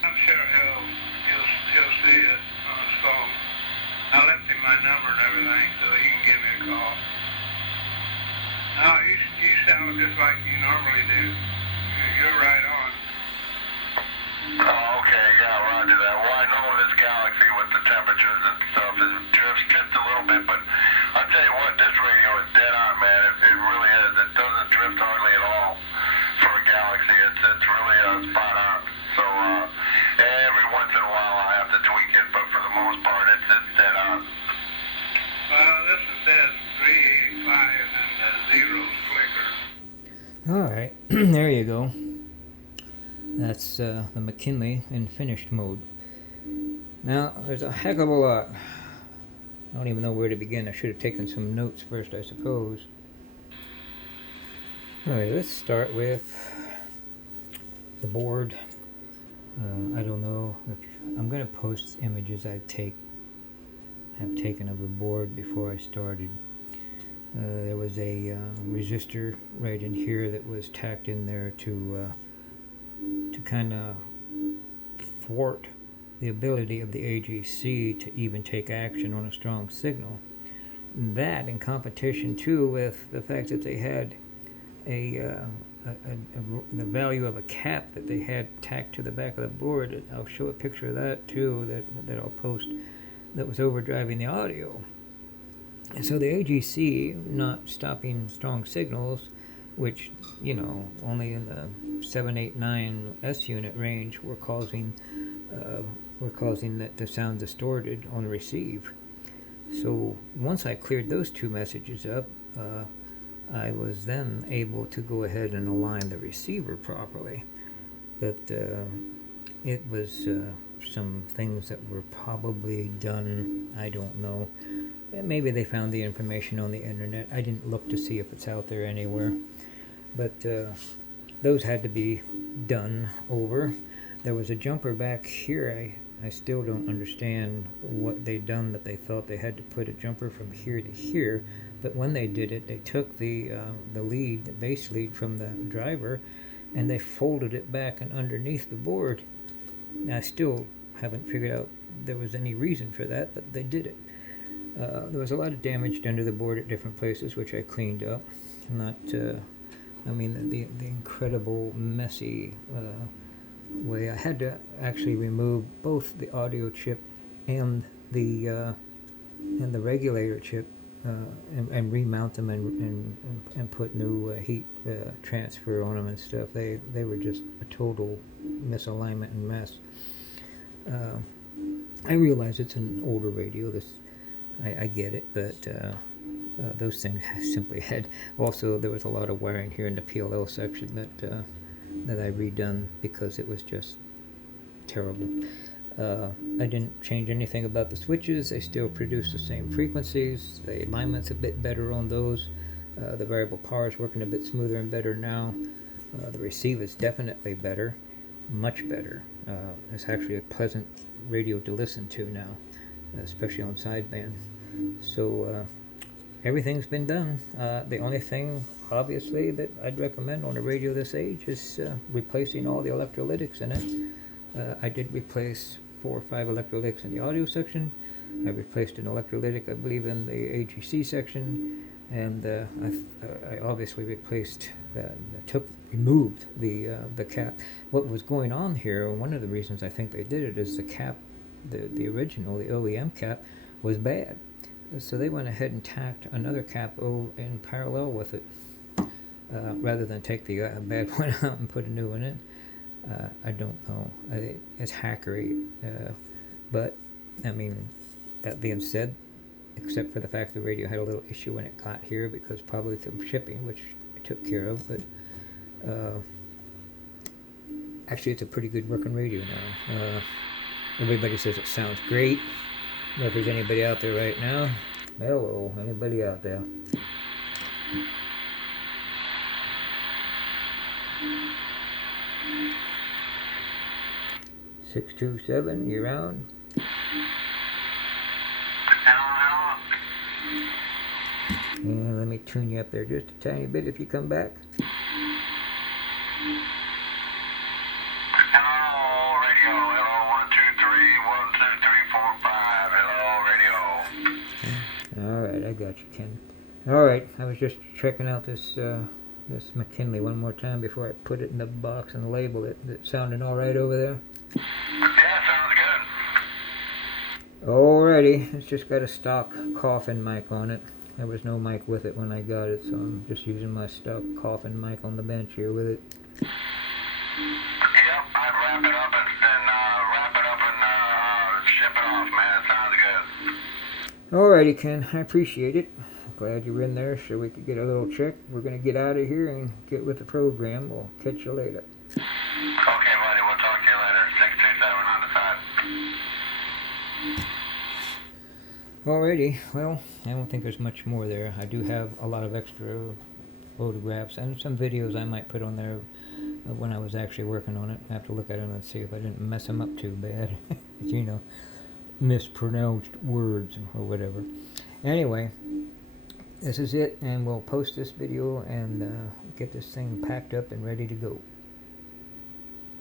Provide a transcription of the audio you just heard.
I'm sure he'll see it on his phone. I left him my number and everything so he can give me a call. No, you sound just like you normally do. You're right on. Oh, okay, yeah, roger that. Well, I know this galaxy with the temperatures and stuff is drifts just a little bit, but I'll tell you what, this radio is dead on, man. It really is. It doesn't drift hardly at all for a galaxy. It's really spot on. So every once in a while I have to tweak it, but for the most part, it's dead on. Well, this is says 385 and then the zeros flicker. All right, there you go. That's the Mckinley in finished mode. Now, there's a heck of a lot. I don't even know where to begin. I should have taken some notes first, I suppose. Alright, let's start with the board. I don't know if I'm going to post images I have taken of the board before I started. There was a resistor right in here that was tacked in there to kind of thwart the ability of the AGC to even take action on a strong signal. And that in competition too with the fact that they had the value of a cap that they had tacked to the back of the board. I'll show a picture of that too that I'll post, that was overdriving the audio. And so the AGC not stopping strong signals, which, you know, only in the 789 S unit range were causing that the sound distorted on receive. So once I cleared those two messages up, I was then able to go ahead and align the receiver properly. But it was some things that were probably done, I don't know. Maybe they found the information on the internet. I didn't look to see if it's out there anywhere. But those had to be done over. There was a jumper back here. I still don't understand what they'd done, that they thought they had to put a jumper from here to here. But when they did it, they took the lead, the bass lead from the driver, and they folded it back and underneath the board. Now, I still haven't figured out there was any reason for that, but they did it. There was a lot of damage done to the board at different places, which I cleaned up. The incredible messy way. I had to actually remove both the audio chip and the regulator chip and remount them and put new heat transfer on them and stuff. They were just a total misalignment and mess. I realize it's an older radio. I get it, but those things simply had. Also, there was a lot of wiring here in the PLL section that I redone because it was just terrible. I didn't change anything about the switches. They still produce the same frequencies. The alignment's a bit better on those. The variable power is working a bit smoother and better now. The receive is definitely better, much better. It's actually a pleasant radio to listen to now, especially on sideband. So everything's been done. The only thing, obviously, that I'd recommend on a radio this age is replacing all the electrolytics in it. I did replace 4 or 5 electrolytics in the audio section. I replaced an electrolytic, I believe, in the AGC section, and I obviously removed the cap. What was going on here, one of the reasons I think they did it, is the cap, the original, the OEM cap, was bad. So they went ahead and tacked another cap in parallel with it, rather than take the bad one out and put a new one in. I don't know. It's hackery. But, I mean, that being said, except for the fact the radio had a little issue when it got here, because probably from shipping, which I took care of, but actually it's a pretty good working radio now. Everybody says it sounds great. I don't know if there's anybody out there right now. Hello, anybody out there? Six 2-7, you're on. And let me tune you up there just a tiny bit if you come back. Hello, radio. Alright, I was just checking out this this Mckinley one more time before I put it in the box and label it. Is it sounding alright over there? Yeah, sounds good. Alrighty, it's just got a stock coffin mic on it. There was no mic with it when I got it, so I'm just using my stock coffin mic on the bench here with it. Yep, I'd wrap it up and ship it off, man. It sounds good. Alrighty, Ken, I appreciate it. Glad you were in there so we could get a little check. We're going to get out of here and get with the program. We'll catch you later. Okay, buddy, we'll talk to you later. 627 on the side. Alrighty, well, I don't think there's much more there. I do have a lot of extra photographs and some videos I might put on there when I was actually working on it. I have to look at them and see if I didn't mess them up too bad. You know, mispronounced words or whatever. Anyway, this is it, and we'll post this video and get this thing packed up and ready to go.